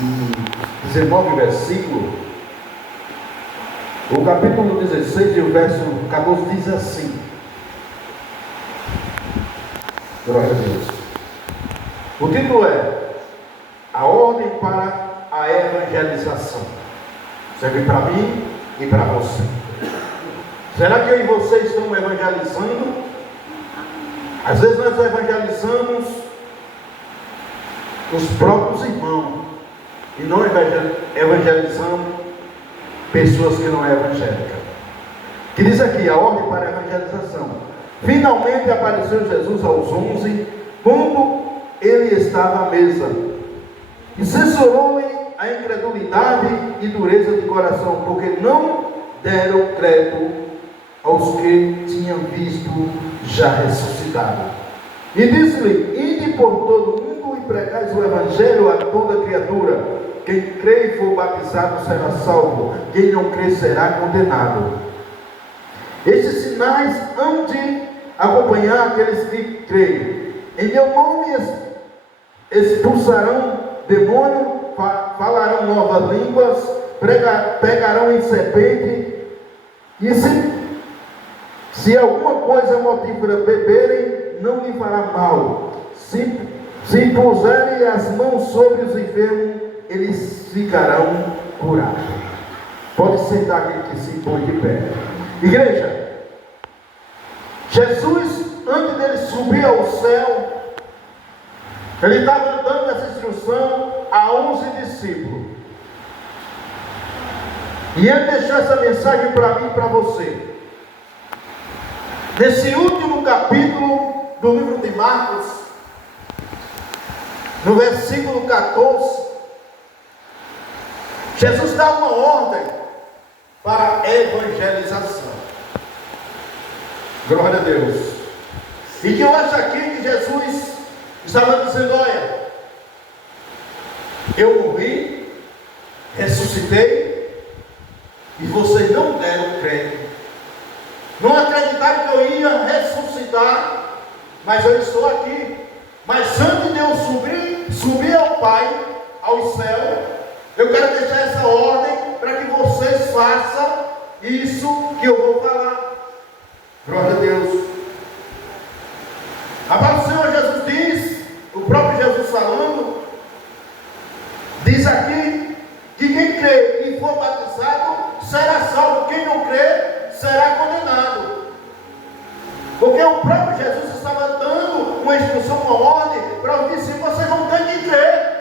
e 19 versículo, o capítulo 16 e o verso 14 diz assim: glória a Deus. O título é A Ordem para a Evangelização. Serve para mim e para você. Será que eu e você estamos evangelizando? Às vezes nós evangelizamos os próprios irmãos e não evangelizamos pessoas que não é evangélica. Que diz aqui a ordem para a evangelização. Finalmente apareceu Jesus aos 11, quando ele estava à mesa, e censurou-lhe a incredulidade e dureza de coração, porque não deram crédito aos que tinham visto já ressuscitado. E disse-lhe: ide por todo o mundo e pregais o evangelho a toda criatura. Quem crê e for batizado será salvo, quem não crê será condenado. Estes sinais hão de acompanhar aqueles que creem. Em meu nome expulsarão demônio, falarão novas línguas, pegarão em serpente, e se alguma coisa mortífera beberem, não lhe fará mal. Se impuserem as mãos sobre os enfermos, eles ficarão curados. Pode sentar aquele que se põe de pé. Igreja, Jesus, antes dele subir ao céu, ele estava dando essa instrução a 11 discípulos. E ele deixou essa mensagem para mim e para você. Nesse último capítulo do livro de Marcos, no versículo 14, Jesus dá uma ordem para a evangelização. Glória a Deus. E que eu acho aqui que Jesus estava dizendo: olha, eu morri, ressuscitei, e vocês não deram crédito. Não acreditaram que eu ia ressuscitar, mas eu estou aqui. Mas antes de eu subir ao Pai, ao céu, eu quero deixar essa ordem para que vocês façam isso que eu vou falar. Glória a Deus. A palavra do Senhor Jesus diz, o próprio Jesus falando, diz aqui que quem crê e for batizado será salvo, quem não crê será condenado. Porque o próprio Jesus estava dando uma instrução, uma ordem para os discípulos: vocês vão ter que crer.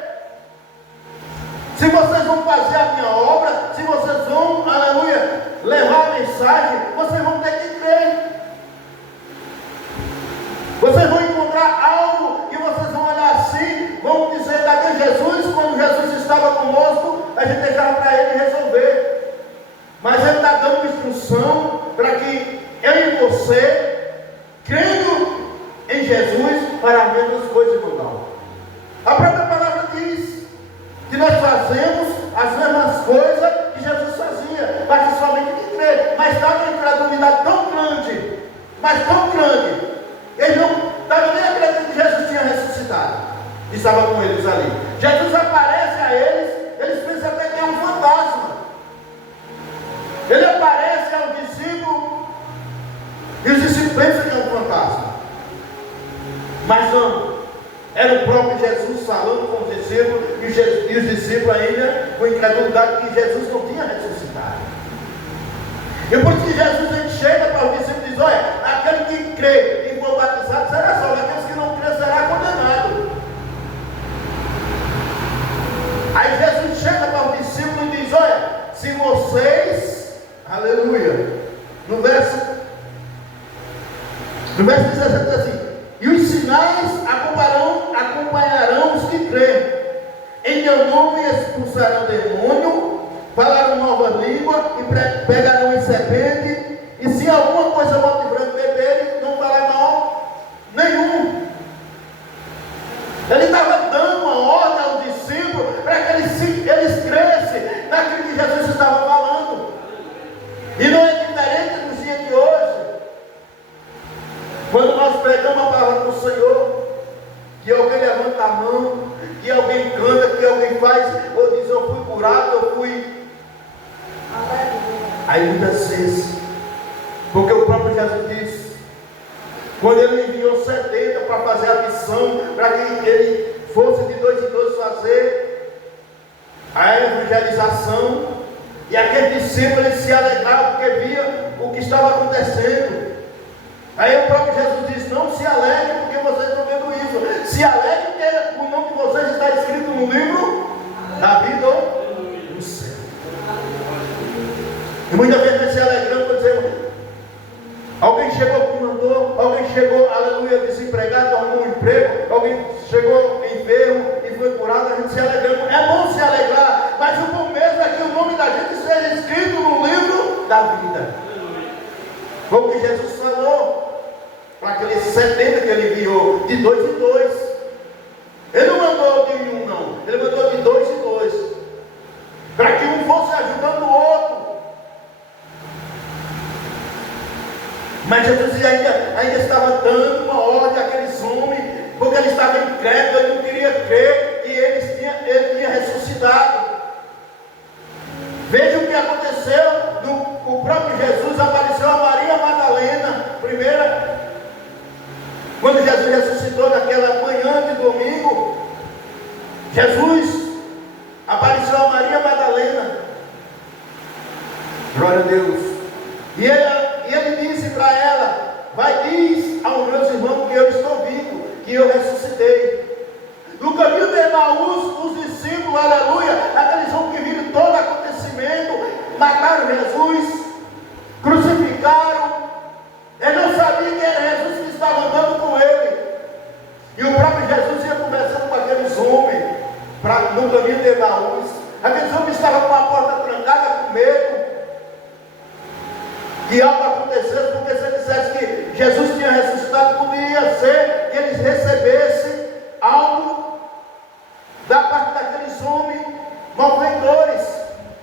Se vocês vão fazer a minha obra, se vocês vão, aleluia, levar a mensagem, vocês vão ter que crer. Vocês vão encontrar algo e vocês vão olhar assim, vão dizer: cadê Jesus? Quando Jesus estava conosco, a gente deixava para ele resolver. Mas ele está dando uma instrução para que eu e você, crendo em Jesus, para as mesmas coisas, irmão. A própria palavra diz que nós fazemos as mesmas coisas que Jesus fazia, mas somente que crê. Mas estava uma incredulidade tão grande, mas tão grande, eles não estavam nem acreditando que Jesus tinha ressuscitado. E estava com eles ali. Jesus aparece a eles, eles pensam até que é um fantasma. Ele aparece ao discípulo e os discípulos pensam que é um fantasma. Mas não, era o próprio Jesus falando com os discípulos, e os discípulos ainda com incredulidade que Jesus não tinha ressuscitado. E por isso que Jesus, a gente chega para os discípulos e diz: olha, aquele que crê e for batizado será salvo, aqueles que não crê será condenado. Aí Jesus chega para os discípulos e diz: olha, se vocês, aleluia, no verso 17 diz assim: e os sinais acompanharão os que creem. Em meu nome expulsarão demônio, falarão nova língua e pegarão em serpente, e se alguma coisa mortífera beberem, não fará mal nenhum. Ele estava dando uma ordem aos discípulos para que eles crescem naquilo que Jesus estava falando. E não é diferente nos dias de hoje. Quando nós pregamos a palavra do Senhor, que alguém levanta a mão, que alguém canta, que alguém faz aqui. Aí muitas vezes, porque o próprio Jesus disse, quando ele enviou 70 para fazer a missão, para que ele fosse de 2 em 2 fazer a evangelização, e aqueles discípulos eles se alegravam porque via o que estava acontecendo. Aí o próprio Jesus disse: não se alegrem porque vocês estão vendo isso, se alegrem porque o nome de vocês está escrito no livro da vida ou do céu. E muitas vezes nós se alegramos quando dizemos: alguém chegou com mandou, alguém chegou, aleluia, desempregado, arrumou um emprego, alguém chegou enfermo e foi curado, a gente se alegramos. É bom se alegrar, mas o bom mesmo é que o nome da gente seja escrito no livro da vida. Foi o que Jesus falou para aqueles 70 que ele enviou, de 2 em 2. Ele não mandou de um, não, ele mandou de 2 em 2, para que um fosse ajudando o outro. Mas Jesus ainda estava dando uma ordem àqueles homens, porque ele estava incrédulo, ele não queria crer que ele tinha ressuscitado. Veja o que aconteceu. O próprio Jesus apareceu a Maria Madalena, primeira, quando Jesus ressuscitou naquela manhã de domingo. Jesus apareceu a Maria Madalena, glória a Deus, e ele disse para ela: vai, diz aos meus irmãos que eu estou vivo, que eu ressuscitei. No caminho de Emaús, os discípulos, aleluia, aqueles homens que viram todo acontecimento, mataram Jesus, crucificaram. Ele não sabia que era Jesus que estava andando com ele. E o próprio Jesus ia conversando com aqueles homens no caminho de Emaús. Aqueles homens estavam com a porta trancada, com medo que algo acontecesse, porque se ele dissesse que Jesus tinha ressuscitado, poderia ser que eles recebessem algo da parte daqueles homens malfeitores.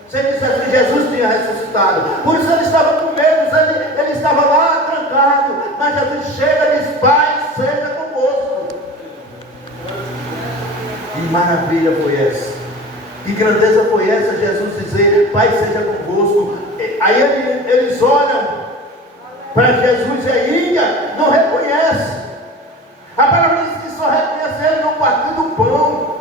Se ele dissesse que Jesus tinha ressuscitado, por isso ele estava com medo, ele estava lá trancado, mas Jesus chega e diz: Pai, seja convosco. Que maravilha foi essa, que grandeza foi essa, Jesus dizer: Pai, seja convosco. Aí eles olham para Jesus e ainda não reconhecem. A palavra diz que só reconhece ele no partir do pão,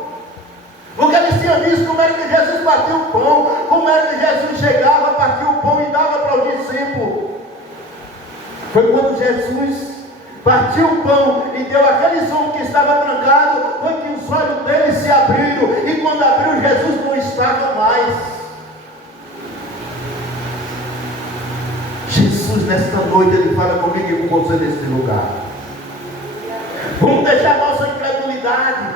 porque eles tinham visto como era que Jesus partia o pão, como era que Jesus chegava, partia o pão e dava para os discípulos. Foi quando Jesus partiu o pão e deu aqueles homens que estavam trancados, foi que os olhos deles se abriram, e quando abriu, Jesus não estava mais. Jesus, nesta noite, ele fala comigo e com você neste lugar. Vamos deixar nossa incredulidade,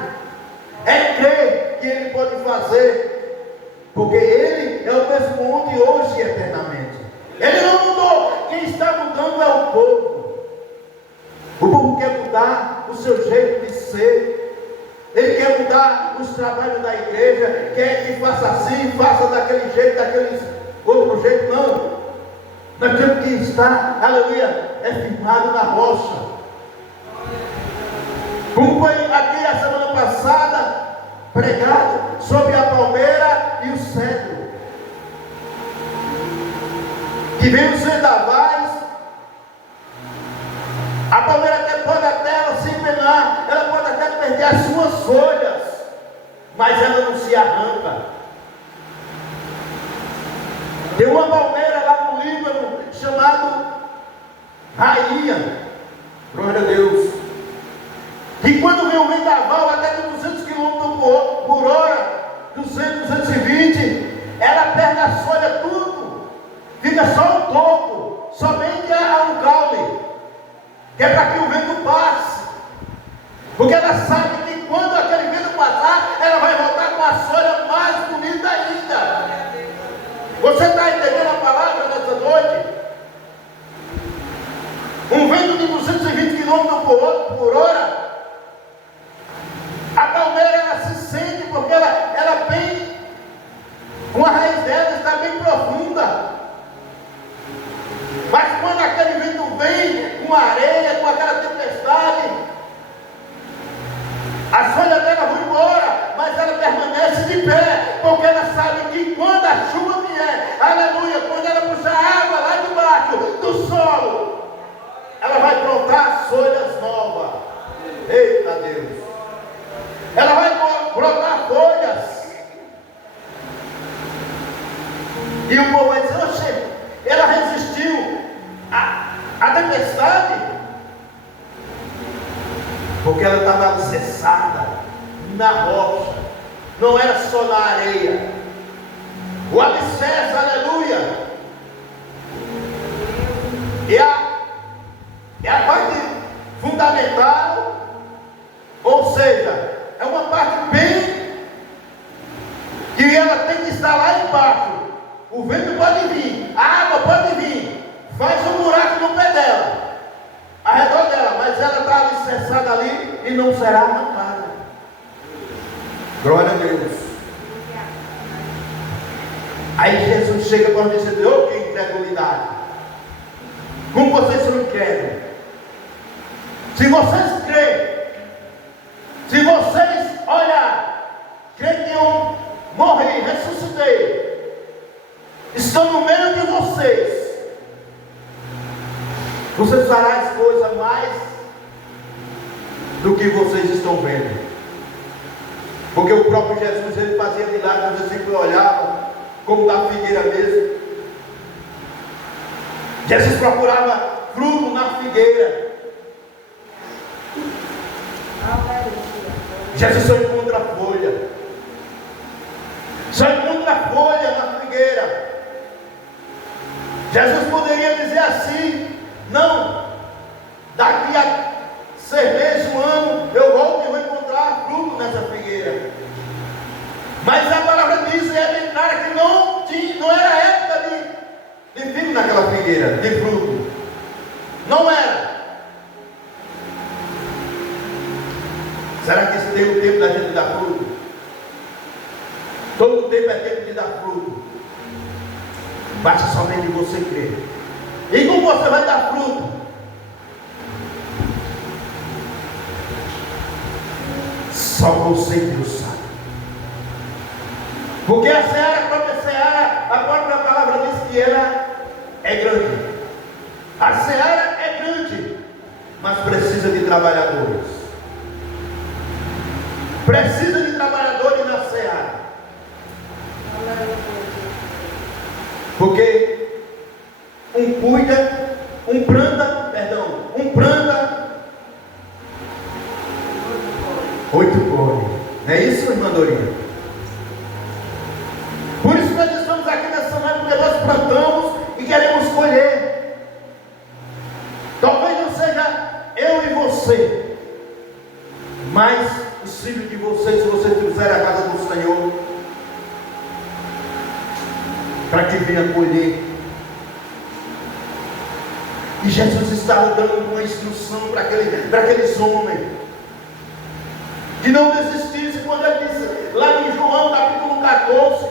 é crer que ele pode fazer, porque ele é o mesmo ontem, hoje e eternamente. Ele não mudou. Quem está mudando é o povo. O povo quer mudar o seu jeito de ser, ele quer mudar os trabalhos da igreja, quer que faça assim, faça daquele jeito, daquele outro jeito. Não. Nós temos que estar, aleluia, firmado na rocha. Como foi aqui a semana passada pregado sobre a palmeira e o cedro, que vem os vendavais. A palmeira pode até ela se empenar, ela pode até perder as suas folhas, mas ela não se arranca. Tem uma palmeira lá no Líbano chamado rainha, glória a Deus, e quando vem o vendaval até de 200 km por hora, 200, 220, ela perde as folhas tudo, fica só um toco, somente um caule, que é para que o vento passe, porque ela sabe que quando aquele vento passar, ela vai voltar com a folha mais bonita ainda. Você está entendendo a palavra nessa noite? Um vento de 220 km por hora, a palmeira ela se sente, porque ela tem uma raiz dela, está bem profunda. Mas quando aquele vento vem com areia, com aquela tempestade, as folhas dela vão embora, mas ela permanece de pé, porque ela sabe que quando a E o povo vai dizer: oxe, ela resistiu à tempestade, porque ela estava alicerçada na rocha, não era só na areia. O alicerce, aleluia, é a parte fundamental, ou seja, é uma parte bem que ela tem que estar lá embaixo. O vento pode vir, a água pode vir, faz um buraco no pé dela, ao redor dela, mas ela está alicerçada ali e não será arrancada. Glória a Deus. Aí Jesus chega para dizer: ô, que incredulidade, como vocês são incrédulos. Se vocês crêem, se vocês olharem, creem que eu morri, ressuscitei, estou no meio de vocês, vocês farão as coisas mais do que vocês estão vendo. Porque o próprio Jesus, ele fazia milagres, você sempre olhava, como da figueira mesmo. Jesus procurava fruto na figueira. Jesus só encontra folha. Só encontra folha na figueira. Jesus poderia dizer assim: não, daqui a 6 meses, 1 ano, eu volto e vou encontrar fruto nessa figueira. Mas a palavra diz, e é bem clara, que não era época de figo naquela figueira, de fruto. Não era. Será que esse tem o tempo da gente dar fruto? Todo tempo é tempo de dar fruto. Basta somente você crer. E como você vai dar fruto? Só você que o sabe. Porque a seara, a própria seara, a própria palavra diz que ela é grande. A seara é grande, mas precisa de trabalhadores. Precisa de trabalhadores na seara. Porque um planta, 8 colhe. Não é isso, irmã Dorinha? Por isso que nós estamos aqui nessa noite, porque nós plantamos e queremos colher. Talvez não seja eu e você, mas os filhos de vocês, se vocês trouxerem a casa do Senhor, para que venha colher. E Jesus estava dando uma instrução para aqueles homens, que não desistissem, quando ele disse lá em João capítulo 14: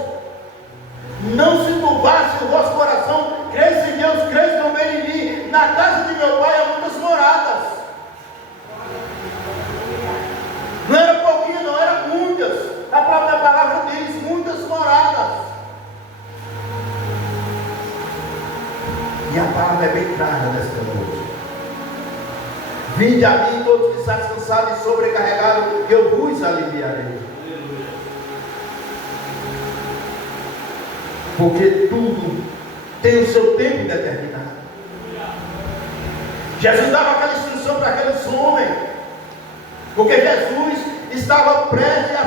não se turbasse o vosso coração, creis em Deus, creis também em mim. Na casa de meu pai há muitas moradas. Não era pouquinho, não, era muitas. A própria palavra diz: muitas moradas. E a palavra é bem clara nesta noite: vinde a mim todos que estáis cansados e sobrecarregados, e eu vos aliviarei. Porque tudo tem o seu tempo determinado. Jesus dava aquela instrução para aqueles homens, porque Jesus estava prestes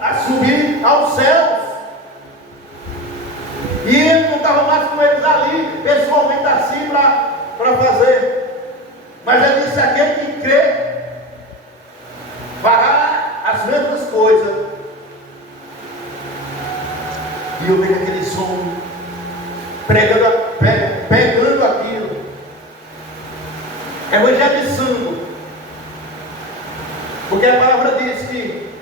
a subir aos céus, e ele não estava mais com eles ali, pessoalmente assim, para fazer. Mas ele disse: aquele que crê fará as mesmas coisas. E eu vejo aqueles homens pegando aquilo, evangelizando, porque a palavra diz que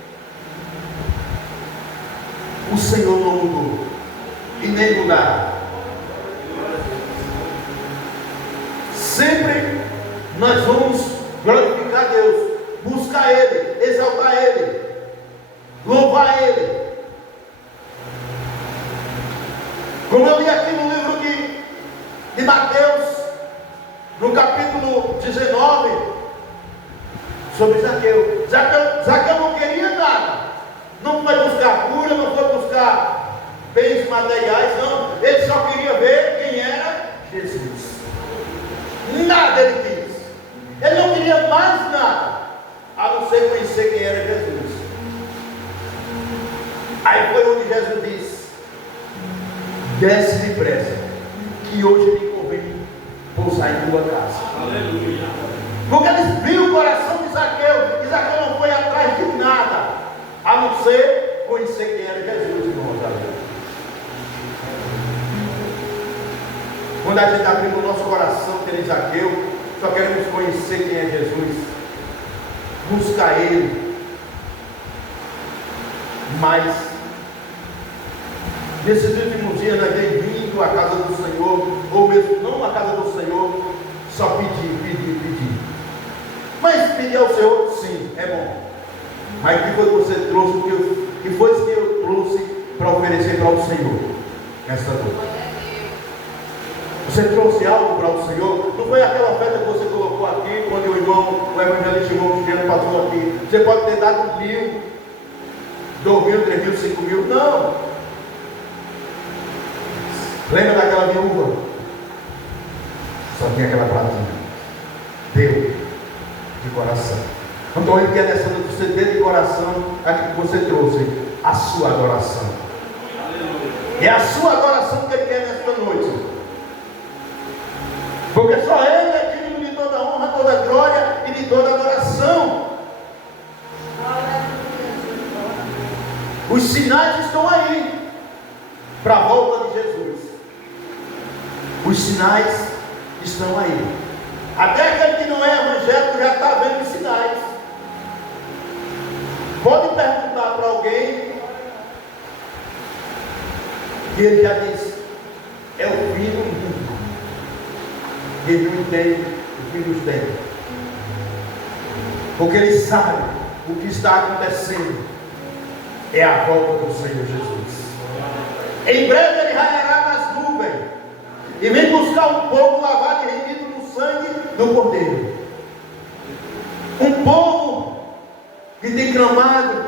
o Senhor não mudou e nem mudará. Sempre nós vamos glorificar Deus, buscar Ele, exaltar Ele, louvar Ele. Como eu li aqui no livro de Mateus, no capítulo 19, sobre Zaqueu. Zaqueu não queria nada, não foi buscar cura, não foi buscar bens materiais, não. ele só queria ver quem era Jesus. Nada ele quis. Ele não queria mais nada, a não ser conhecer quem era Jesus. Aí foi onde Jesus disse: desce depressa, que hoje me convém pousar em tua casa. Aleluia. Porque eles viram o coração de Zaqueu, e Zaqueu não foi atrás de nada, a não ser conhecer quem era Jesus, irmãos. Quando a gente abre o nosso coração, que nem Zaqueu, só queremos conhecer quem é Jesus, buscar Ele. Mas nesses últimos dias nós temos vindo à casa do Senhor, ou mesmo não à casa do Senhor, só pedir. Mas pedir ao Senhor, sim, é bom. Mas o que foi que você trouxe? O que foi que eu trouxe para oferecer para o Senhor nesta noite? Você trouxe algo para o Senhor? Não foi aquela oferta que você colocou aqui, quando o evangelista irmão Cristiano passou aqui. Você pode ter dado 1.000, 2.000, 3.000, 5.000, não. Lembra daquela viúva? Só tinha aquela pratinha. Deu de coração. Então ele quer nessa noite você dê de coração aquilo que você trouxe, a sua adoração. É a sua adoração que ele quer nesta noite. Porque só ele é digno de toda honra, toda glória e de toda adoração. Os sinais estão aí para a volta de Jesus. Os sinais estão aí. Até aquele que não é evangélico já está vendo os sinais. Pode perguntar para alguém e ele já diz: é o fim do mundo. Ele não entende o fim dos tempos, porque ele sabe o que está acontecendo é a volta do Senhor Jesus. Em breve ele raiará nas nuvens e vem buscar um povo lavado e remido no sangue do Cordeiro. Um povo que tem clamado,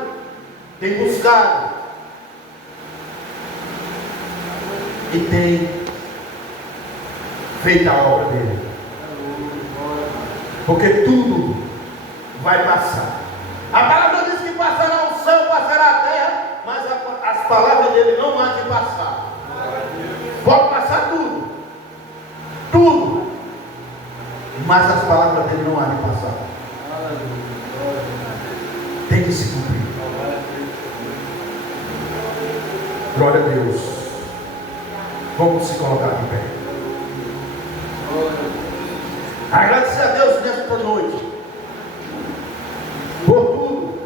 tem buscado e tem feito a obra dele. Porque tudo vai passar. A palavra diz que passará o céu, passará a terra, mas as palavras dele não há de passar. Pode passar tudo, tudo, mas as palavras dele não há de passar. Tem que se cumprir. Glória a Deus. Vamos se colocar de pé. Agradecer a Deus nesta noite por tudo.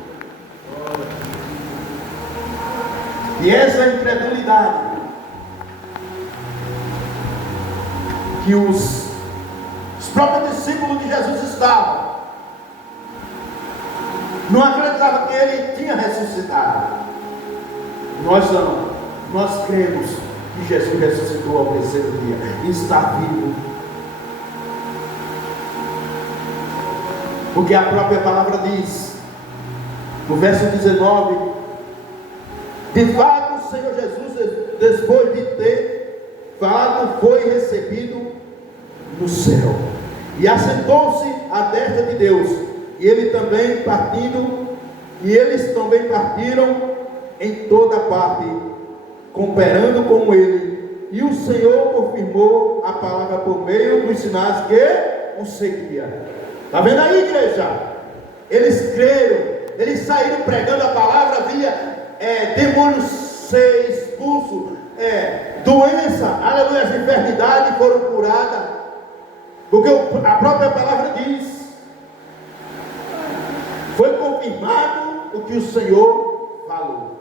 E essa incredulidade que os próprios discípulos de Jesus estavam, não acreditavam que ele tinha ressuscitado. Nós não. Nós cremos que Jesus ressuscitou ao terceiro dia e está vivo. Porque a própria palavra diz, no verso 19: de fato o Senhor Jesus, depois de ter falado, foi recebido no céu e assentou-se à destra de Deus. E eles também partiram em toda parte, cooperando com ele. E o Senhor confirmou a palavra por meio dos sinais que o seguia. Está vendo aí, igreja? Eles creram, eles saíram pregando a palavra, havia demônios ser expulsos, doença, aleluia, as enfermidades foram curadas, porque a própria palavra diz, foi confirmado o que o Senhor falou.